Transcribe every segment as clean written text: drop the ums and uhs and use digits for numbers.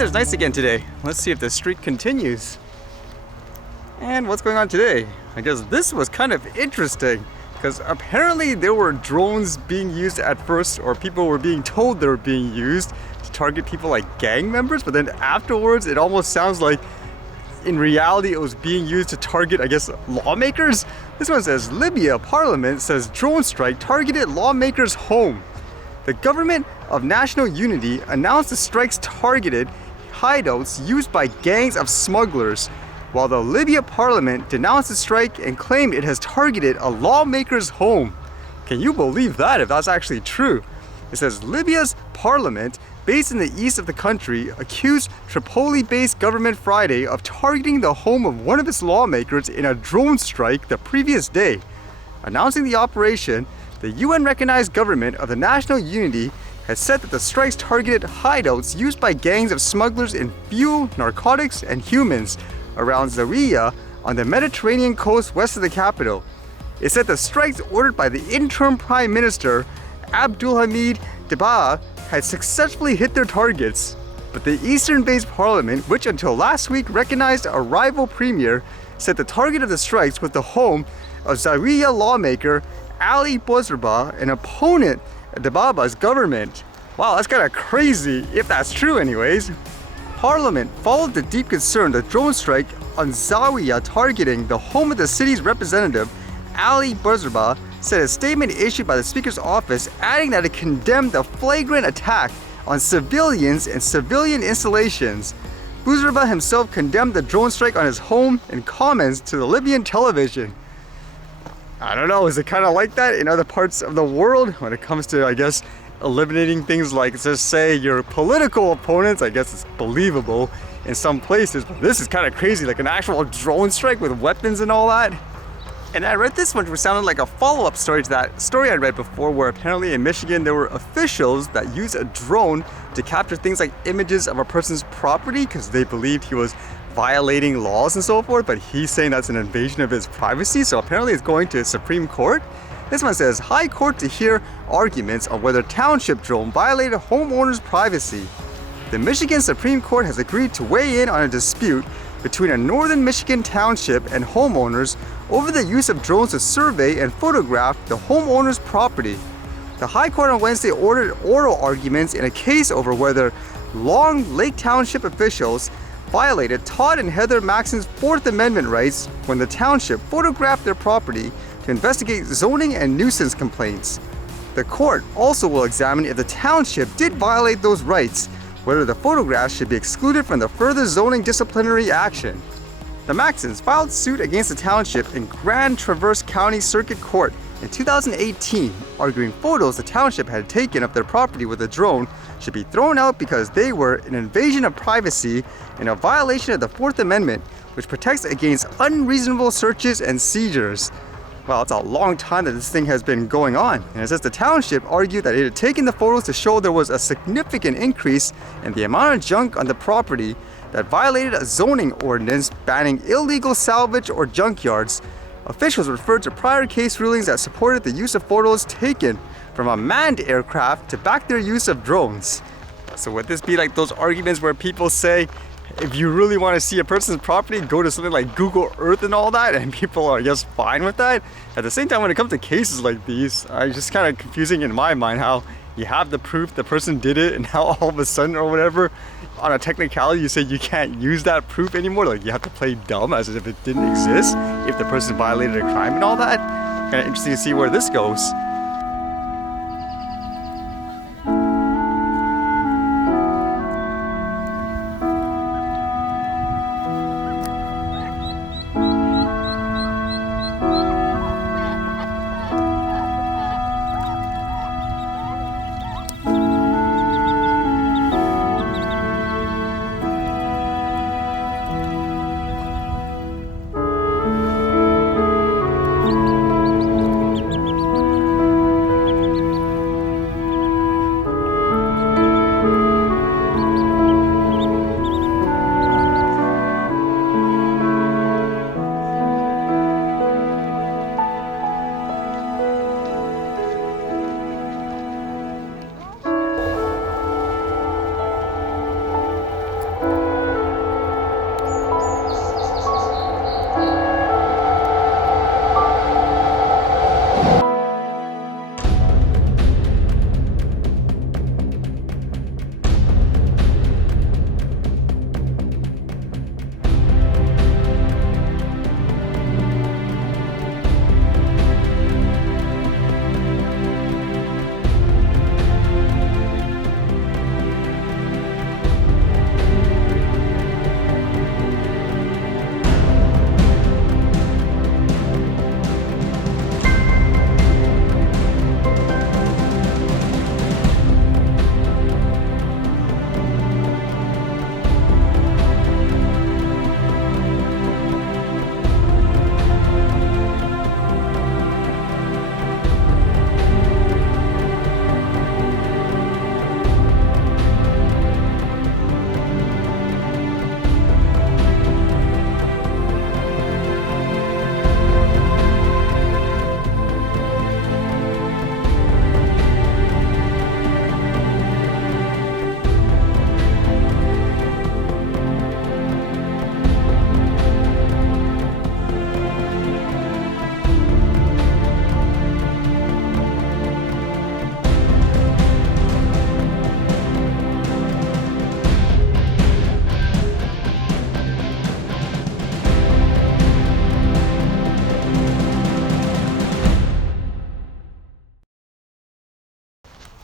weather's nice again today. Let's see if the streak continues. And what's going on today? I guess this was kind of interesting because apparently there were drones being used at first, or people were being told they were being used to target people like gang members, but then afterwards it almost sounds like in reality it was being used to target, I guess, lawmakers? This one says, Libya Parliament says drone strike targeted lawmakers' home. The Government of National Unity announced the strikes targeted hideouts used by gangs of smugglers, while the Libya Parliament denounced the strike and claimed it has targeted a lawmaker's home. Can you believe that, if that's actually true? It says Libya's parliament, based in the east of the country, accused Tripoli-based government Friday of targeting the home of one of its lawmakers in a drone strike the previous day. Announcing the operation, the UN-recognized government of the National Unity has said that the strikes targeted hideouts used by gangs of smugglers in fuel, narcotics, and humans around Zawiya on the Mediterranean coast west of the capital. It said the strikes ordered by the interim Prime Minister Abdulhamid Dibba had successfully hit their targets, but the eastern-based parliament, which until last week recognized a rival premier, said the target of the strikes was the home of Libya lawmaker Ali Bouzrba, an opponent of Dibaba's government. Wow, that's kind of crazy, if that's true anyways. Parliament followed the deep concern the drone strike on Zawiya targeting the home of the city's representative, Ali Bouzrba, said a statement issued by the Speaker's office, adding that it condemned the flagrant attack on civilians and civilian installations. Bouzrba himself condemned the drone strike on his home in comments to the Libyan television. I don't know, is it kind of like that in other parts of the world when it comes to, I guess, eliminating things like, just say, your political opponents? I guess it's believable in some places, but this is kind of crazy, like an actual drone strike with weapons and all that. And I read this one, which sounded like a follow-up story to that story I read before, where apparently in Michigan there were officials that used a drone to capture things like images of a person's property because they believed he was violating laws and so forth, but he's saying that's an invasion of his privacy, so apparently it's going to Supreme Court. This one says, High Court to hear arguments on whether township drone violated homeowners' privacy. The Michigan Supreme Court has agreed to weigh in on a dispute between a northern Michigan township and homeowners over the use of drones to survey and photograph the homeowner's property. The High Court on Wednesday ordered oral arguments in a case over whether Long Lake Township officials violated Todd and Heather Maxon's Fourth Amendment rights when the township photographed their property to investigate zoning and nuisance complaints. The court also will examine if the township did violate those rights, whether the photographs should be excluded from the further zoning disciplinary action. The Maxons filed suit against the township in Grand Traverse County Circuit Court in 2018, arguing photos the township had taken of their property with a drone should be thrown out because they were an invasion of privacy and a violation of the Fourth Amendment, which protects against unreasonable searches and seizures. Well, it's a long time that this thing has been going on, and it says the township argued that it had taken the photos to show there was a significant increase in the amount of junk on the property that violated a zoning ordinance banning illegal salvage or junkyards. Officials referred to prior case rulings that supported the use of photos taken from a manned aircraft to back their use of drones. So would this be like those arguments where people say, if you really want to see a person's property, go to something like Google Earth and all that, and people are just fine with that? At the same time, when it comes to cases like these, it's just kind of confusing in my mind how you have the proof the person did it, and how all of a sudden or whatever, on a technicality, you say you can't use that proof anymore. Like, you have to play dumb as if it didn't exist if the person violated a crime and all that. Kind of interesting to see where this goes.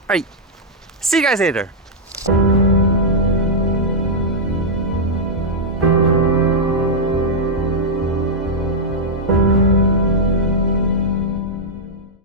Alright, see you guys later.